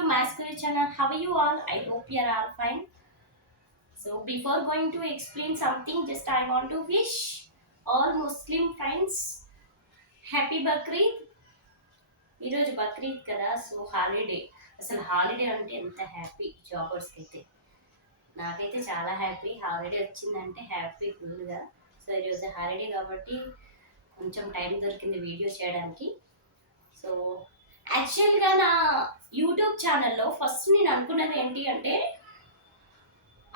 to Masquerade channel. How are you all? I hope you are all fine. So before going to explain something, just I want to wish all Muslim friends happy Bakrid. ఈరోజు బక్రీద్ కదా, so holiday. అసలు holiday అంటే ఎంత happy జాబర్స్కి అయితే. నాకైతే చాలా happy, holiday వచ్చిందంటే happy ఫుల్గా. సో ఈరోజు హాలిడే కాబట్టి కొంచెం టైం దొరికింది వీడియో చేయడానికి. సో యాక్చువల్గా నా యూట్యూబ్ ఛానల్లో ఫస్ట్ నేను అనుకున్నది ఏంటి అంటే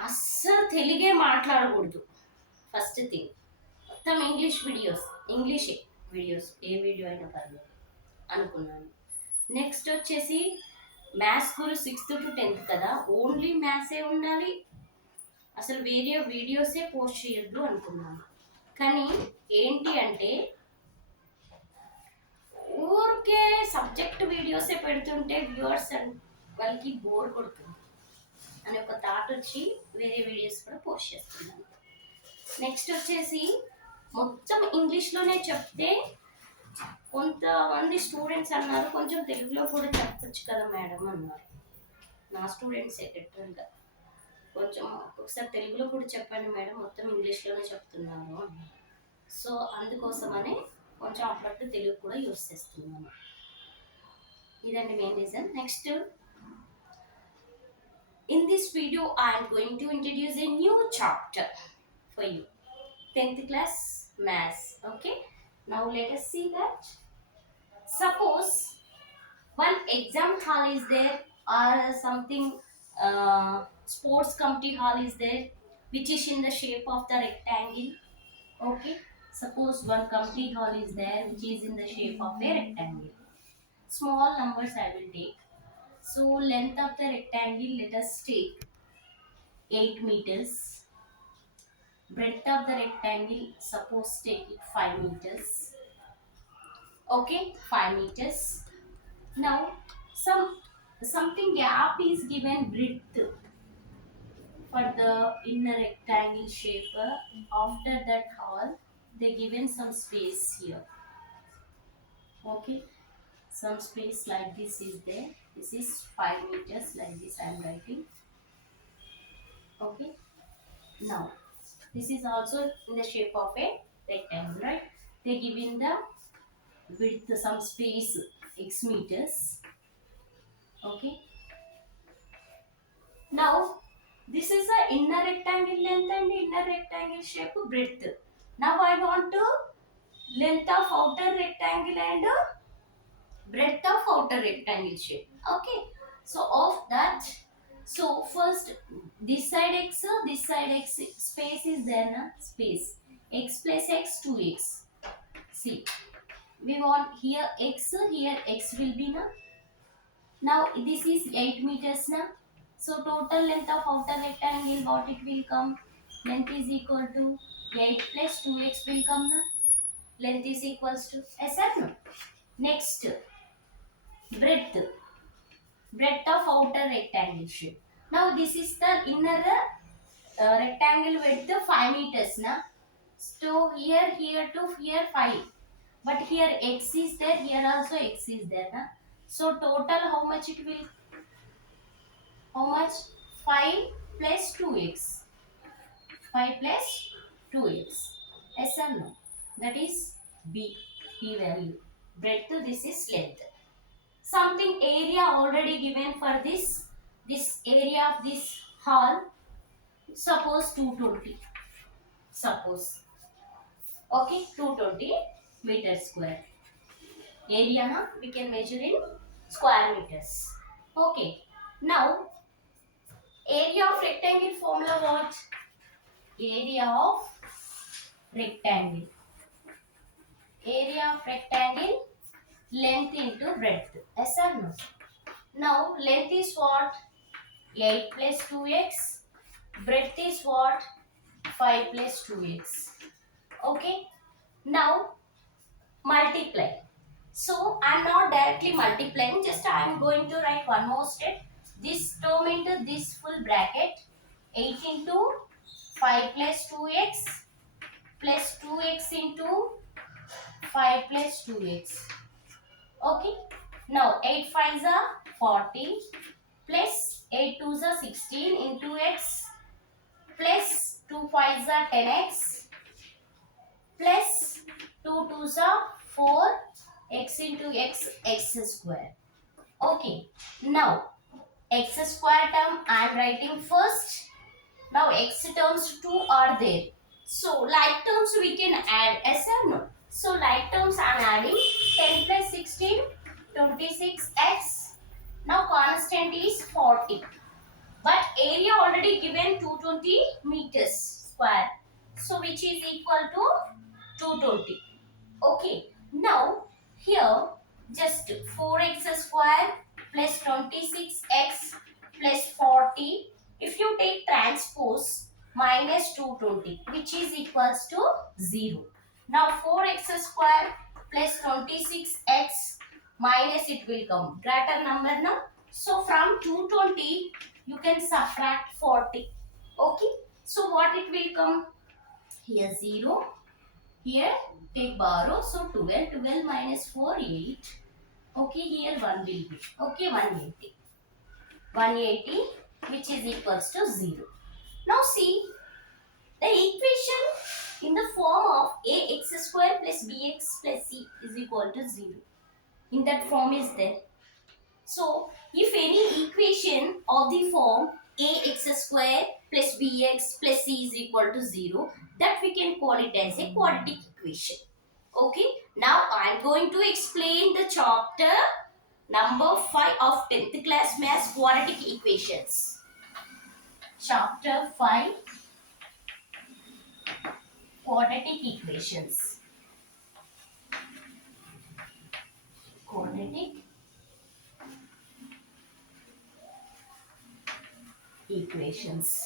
అస్సలు తెలుగే మాట్లాడకూడదు. ఫస్ట్ థింగ్ మొత్తం ఇంగ్లీషే వీడియోస్, ఏ వీడియో అయినా పర్లేదు అనుకున్నాను. నెక్స్ట్ వచ్చేసి maths Guru 6th to 10th కదా, ఓన్లీ మ్యాథ్సే ఉండాలి, అసలు వేరే వీడియోసే పోస్ట్ చేయొద్దు అనుకున్నాను. కానీ ఏంటి అంటే ఊరికే సబ్జెక్ట్ వీడియోసే పెడుతుంటే వ్యూవర్స్ వాళ్ళకి బోర్ కొడుతుంది అని ఒక థాట్ వచ్చి వేరే వీడియోస్ కూడా పోస్ట్ చేస్తున్నాను. నెక్స్ట్ వచ్చేసి మొత్తం ఇంగ్లీష్లోనే చెప్తే కొంతమంది స్టూడెంట్స్ అన్నారు కొంచెం తెలుగులో కూడా చెప్పచ్చు కదా మేడం అన్నారు. నా స్టూడెంట్స్ సెక్రటరీగా కొంచెం ఒకసారి తెలుగులో కూడా చెప్పండి మేడం, మొత్తం ఇంగ్లీష్లోనే చెప్తున్నాను అన్నారు. సో అందుకోసమనే కొంచెం అప్పుడప్పుడు తెలుగు కూడా యూస్ చేస్తున్నాను. ఇదండి main reason. Next, in this video I am going to introduce a new chapter for you, 10th class maths. Okay, now let us see that. Suppose one exam hall is there or something, sports committee hall is there which is in the shape of the rectangle. Okay, suppose one committee hall is there which is in the shape of a rectangle. Small numbers I will take. So length of the rectangle, let us take 8 meters. Breadth of the rectangle, suppose take it 5 meters. Okay, 5 meters. Now something gap is given breadth for the inner rectangle shape. After that all they given some space here. Okay, some space like this is there. This is 5 meters, like this I am writing. Okay, now this is also in the shape of a rectangle, right? They given the width some space x meters. Okay, now this is the inner rectangle length and inner rectangle shape breadth. Now I want to length of outer rectangle and breadth of outer rectangle shape. Okay, so of that, so first this side x space is there na, space x plus x 2x. See, we want here x will be na. Now this is 8 meters na, so total length of outer rectangle what it will come, length is equal to 8 plus 2x will come na, length is equals to s or no. Next, breadth of outer rectangle shape. Now this is the inner rectangle width 5 meters na, so here to here 5, but here x is there, here also x is there na, so total how much it will, how much, 5 plus 2x, 5 plus 2x, yes or no, that is b value. Breadth, this is length. Something area already given for this area of this hall, suppose 220, suppose. Okay, 220 meter square area na, we can measure in square meters. Okay, now area of rectangle formula what, area of rectangle length into breadth, yes or no. Now length is what, 8 plus 2x, breadth is what, 5 plus 2x. Okay, now multiply. So I am not directly multiplying, just I am going to write one more step. This term into this full bracket, 8 into 5 plus 2x plus 2x into 5 plus 2x. Okay, Now 8 5s are 40 plus 8 2s are 16 into x plus 2 5s are 10x plus 2 2s are 4 x into x square. Okay. Now x square term I am writing first. Now x terms 2 are there. So like terms we can add, yes or no? So like terms I am adding 10 plus 16, 26x. Now constant is 40. But area already given 220 meters square. So which is equal to 220. Okay. Now here just 4x square plus 26x plus 40. If you take transpose minus 220 which is equals to 0. Now 4x square plus 26x minus it will come greater number now. So from 220 you can subtract 40. Okay. So what it will come? Here 0. Here take borrow. So 12. 12 minus 4 8. Okay. Here 1 will be. Okay. 180. 180 which is equals to 0. Now see the equation in the form of ax square plus bx plus c is equal to 0. In that form is there. So, if any equation of the form ax square plus bx plus c is equal to 0, that we can call it as a quadratic equation. Okay. Now, I am going to explain the chapter number 5 of 10th class maths quadratic equations. Chapter 5 quadratic equations. Quadratic equations.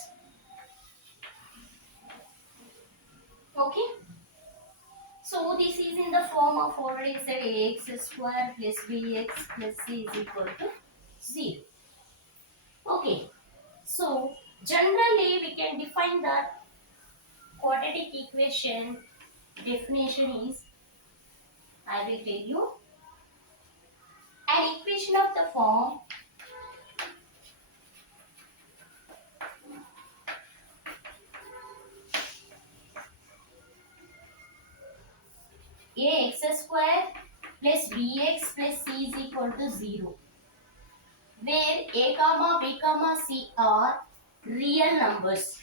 Okay. So this is in the form of already said ax square plus bx plus c is equal to 0. Okay. So generally we can define the quadratic equation definition is, I will tell you, an equation of the form ax square plus bx plus c is equal to 0, where a comma b comma c are real numbers.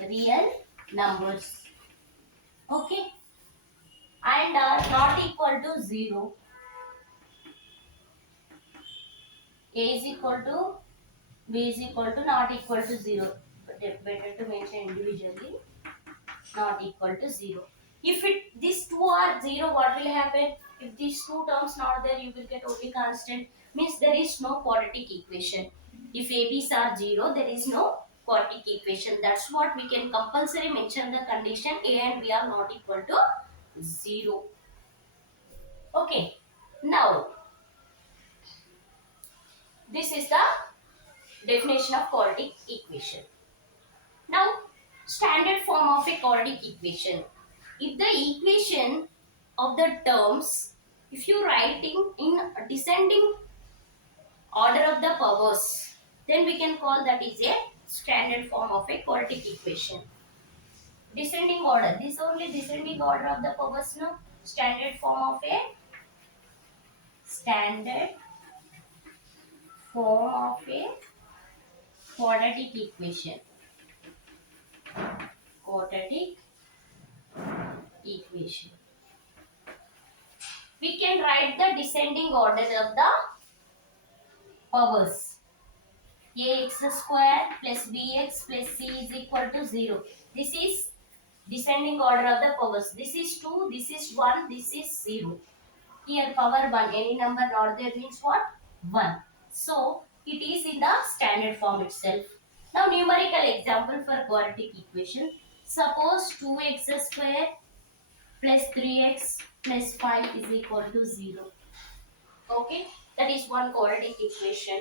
Real numbers. Okay. And are not equal to 0. A is equal to B is equal to not equal to 0. But better to mention individually, not equal to 0. If these two are 0, what will happen? If these two terms not there, you will get only constant. Means there is no quadratic equation. If AB's are 0, there is no quadratic equation. That's what we can compulsory mention the condition A and B are not equal to 0. Okay. Now, this is the definition of quadratic equation. Now, standard form of a quadratic equation. If the equation of the terms, if you writing in descending order of the powers, then we can call that is a standard form of a quadratic equation. Descending order. This only descending order of the powers, no? Standard form of a quadratic equation. Quadratic equation. We can write the descending order of the powers. Ax square plus bx plus c is equal to 0. This is descending order of the powers. This is 2, this is 1, this is 0. Here power 1, any number not there means what? 1. So it is in the standard form itself. Now numerical example for quadratic equation. Suppose 2x square plus 3x plus 5 is equal to 0. Okay, that is one quadratic equation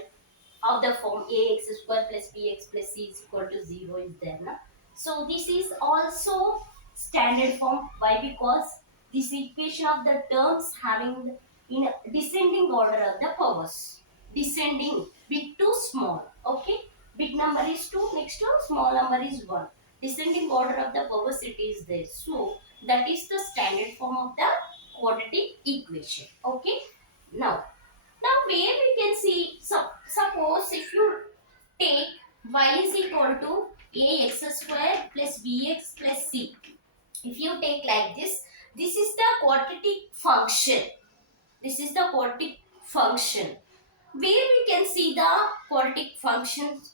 of the form ax square plus bx plus c is equal to 0 is there. Na? So this is also standard form. Why? Because this equation of the terms having in descending order of the powers. Descending, big to small. Okay, big number is 2, next to small number is 1. Descending order of the powers it is there. So that is the standard form of the quadratic equation. Okay, now where we can see, suppose if you take y is equal to ax square plus bx plus c. If you take like this is the quadratic function. This is the quadratic function where we can see the quadratic functions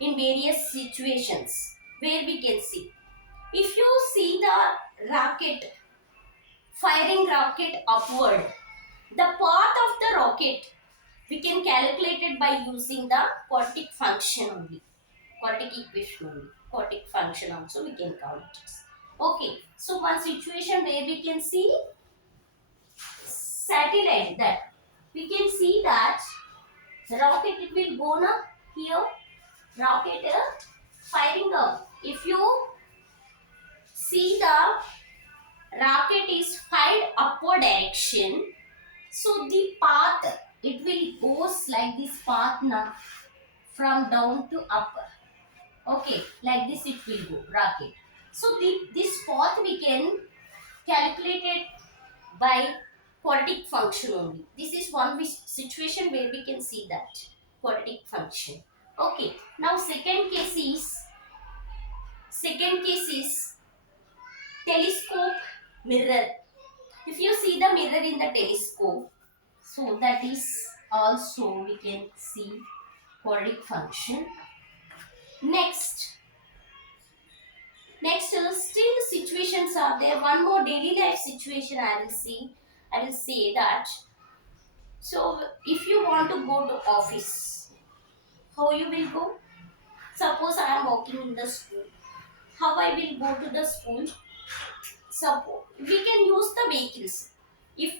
in various situations. Where we can see, if you see the rocket, firing rocket upward, the path of the rocket we can calculate it by using the quadratic function only. Quadratic equation only. Quadratic function also we can count it. Okay, so one situation where we can see satellite, that we can see that the rocket it will go now here, rocket firing up. If you see the rocket is fired upward direction, so the path it will goes like this path now, from down to upper. Okay, like this it will go rocket. So this path we can calculate it by quadratic function only. This is one situation where we can see that quadratic function. Okay, now second case is telescope mirror. If you see the mirror in the telescope, so that is also we can see quadratic function. Next, still situations are there. One more daily life situation I will see. I will say that. So if you want to go to office, how you will go? Suppose I am walking in the school. How I will go to the school? Suppose we can use the vehicles. If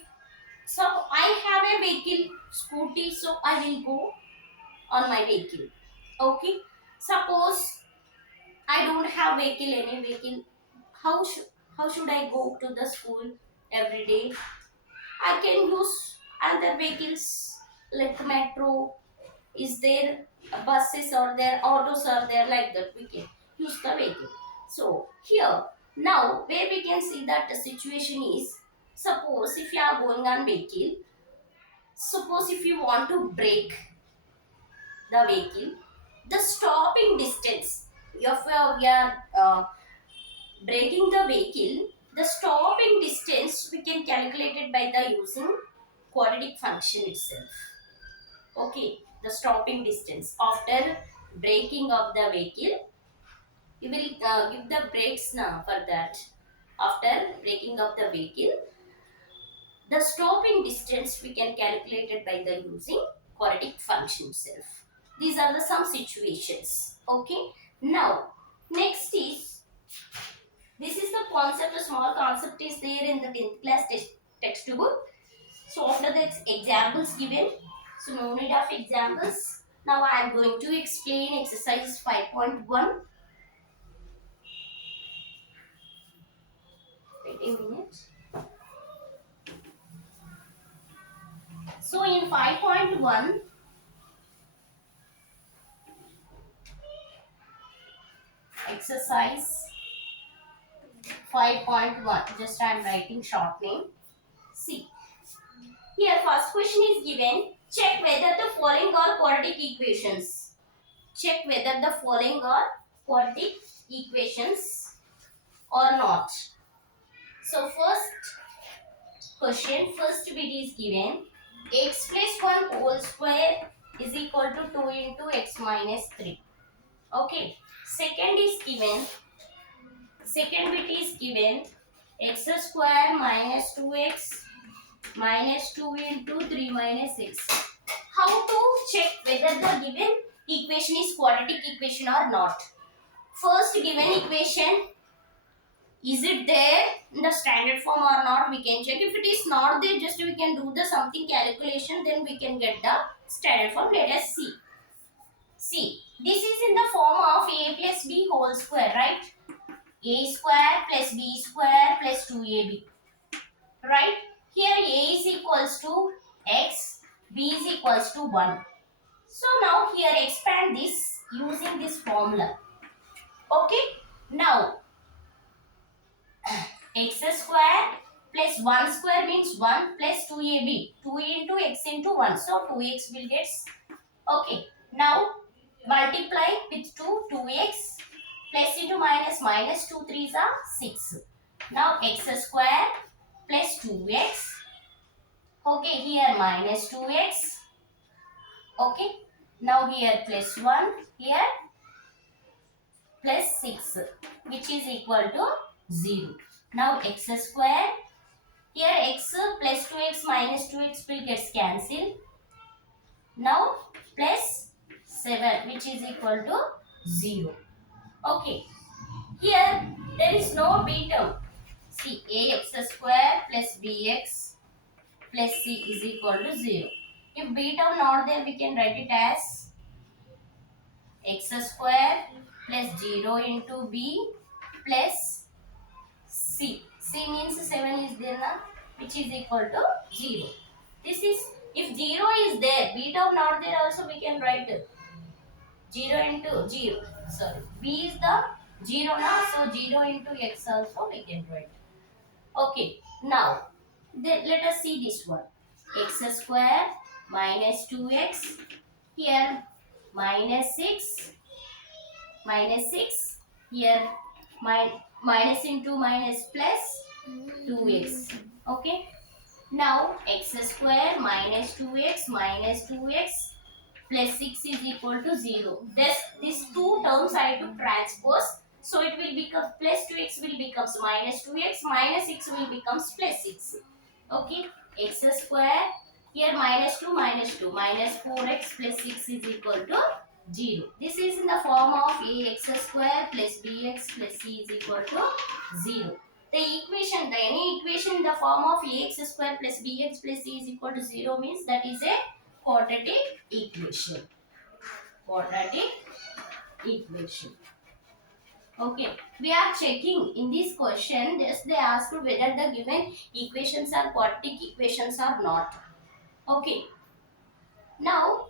so, I have a vehicle, scooty, so I will go on my vehicle. Okay. Suppose I don't have vehicle, any vehicle. How should I go to the school every day? I can use other vehicles like metro is there, buses are there, autos are there, like that we can use the vehicle. So here now where we can see that the situation is, suppose if you are going on vehicle, suppose if you want to brake the vehicle, the stopping distance, if we are braking the vehicle, the stopping distance we can calculate it by the using quadratic function itself. Okay, the stopping distance after braking of the vehicle, you will give the brakes now for that. After braking of the vehicle, the stopping distance we can calculate it by the using quadratic function itself. These are the some situations. Okay, now next is, this is the concept, a small concept is there in the 10th class textbook. So after the examples given, so no need of examples. Now I am going to explain exercise 5.1. Wait a minute. So in 5.1, exercise 5.1, just I am writing short name. See, here first question is given, check whether the following are quadratic equations. Check whether the following are quadratic equations or not. So first bit is given, x plus 1 whole square is equal to 2 into x minus 3. Okay. Second bit is given, x square minus 2x minus 2 into 3 minus x. How to check whether the given equation is quadratic equation or not? First given equation, is it there in the standard form or not, we can check. If it is not there, just we can do the something calculation, then we can get the standard form. Let us see, this is in the form of a plus b whole square, right? A square plus b square plus 2ab, right? Here a is equal equals to x, b is equals to 1. So now here expand this using this formula. Okay. Now x square plus 1 square means 1 plus 2ab. 2 into x into 1. So 2x will get. Okay. Now multiply with 2x plus into minus minus 2 3s are 6. Now x square plus 2x. Okay, here minus 2x. Okay. Now here plus 1. Here plus 6 which is equal to 0. Now x square. Here x plus 2x minus 2x will get cancelled. Now plus 7 which is equal to 0. Okay. Here there is no b term. See ax square plus bx plus c is equal to 0. If b term not there, we can write it as x square plus 0 into b plus c. C means 7 is there na, which is equal to 0. This is, if 0 is there, b term not there also we can write 0 into 0. Sorry, b is the 0 na, so 0 into x also we can write. Okay, now let us see this one. X square minus 2x, here minus 6, here minus into minus plus 2x. Okay, now x square minus 2x plus 6 is equal to 0. These two terms I have to transpose. So it will become plus 2x will becomes minus 2x, minus 6 will becomes plus 6. Okay, x square, here minus 2, minus 4x plus 6 is equal to 0. This is in the form of ax square plus bx plus c is equal to 0. The equation, any equation in the form of ax square plus bx plus c is equal to 0 means that is a quadratic equation. Quadratic equation. Okay, we are checking in this question. Just they asked whether the given equations are quadratic equations or not. Okay. Now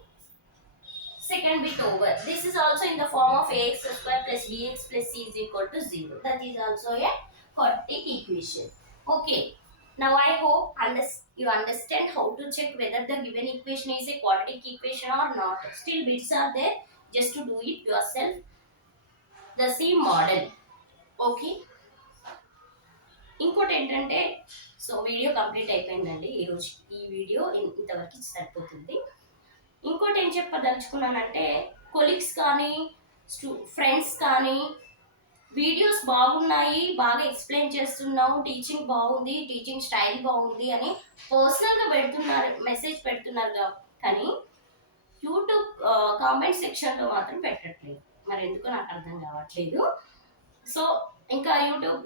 second bit over. This is also in the form of ax square plus bx plus c is equal to 0. That is also a quadratic equation. Okay. Now I hope you understand how to check whether the given equation is a quadratic equation or not. Still bits are there. Just to do it yourself. The same model. Okay, ఇంకోటి ఏంటంటే, so video complete అయిపోయిందండి. ఈరోజు ఈ video ఇంతవరకు సరిపోతుంది. ఇంకోటి ఏం చెప్పదలుచుకున్నానంటే, colleagues కానీ ఫ్రెండ్స్ కానీ వీడియోస్ బాగున్నాయి, బాగా ఎక్స్ప్లెయిన్ చేస్తున్నావు, టీచింగ్ బాగుంది, టీచింగ్ స్టైల్ బాగుంది అని పర్సనల్గా పెడుతున్నారు, మెసేజ్ పెడుతున్నారు. కానీ యూట్యూబ్ కామెంట్ సెక్షన్లో మాత్రం పెట్టట్లేదు. మరి ఎందుకో నాకు అర్థం కావట్లేదు. సో ఇంకా యూట్యూబ్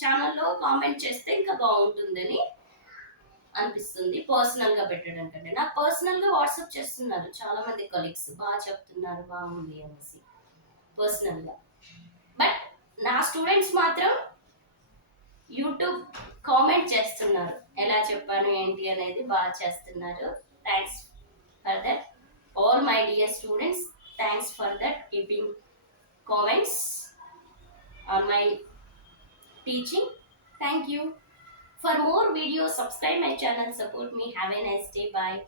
ఛానల్లో కామెంట్ చేస్తే ఇంకా బాగుంటుందని అనిపిస్తుంది. పర్సనల్గా పెట్టడం కంటే నాకు పర్సనల్గా వాట్సాప్ చేస్తున్నారు చాలామంది కొలీగ్స్, బాగా చెప్తున్నారు బాగుంది అనేసి పర్సనల్గా. బట్ నా స్టూడెంట్స్ మాత్రం యూట్యూబ్ కామెంట్ చేస్తున్నారు, ఎలా చెప్పాను ఏంటి అనేది బాగా చేస్తున్నారు. Thanks for that all my dear students. Thanks for that keeping comments on my teaching. Thank you. For more videos, subscribe my channel, support me. Have a nice day. Bye.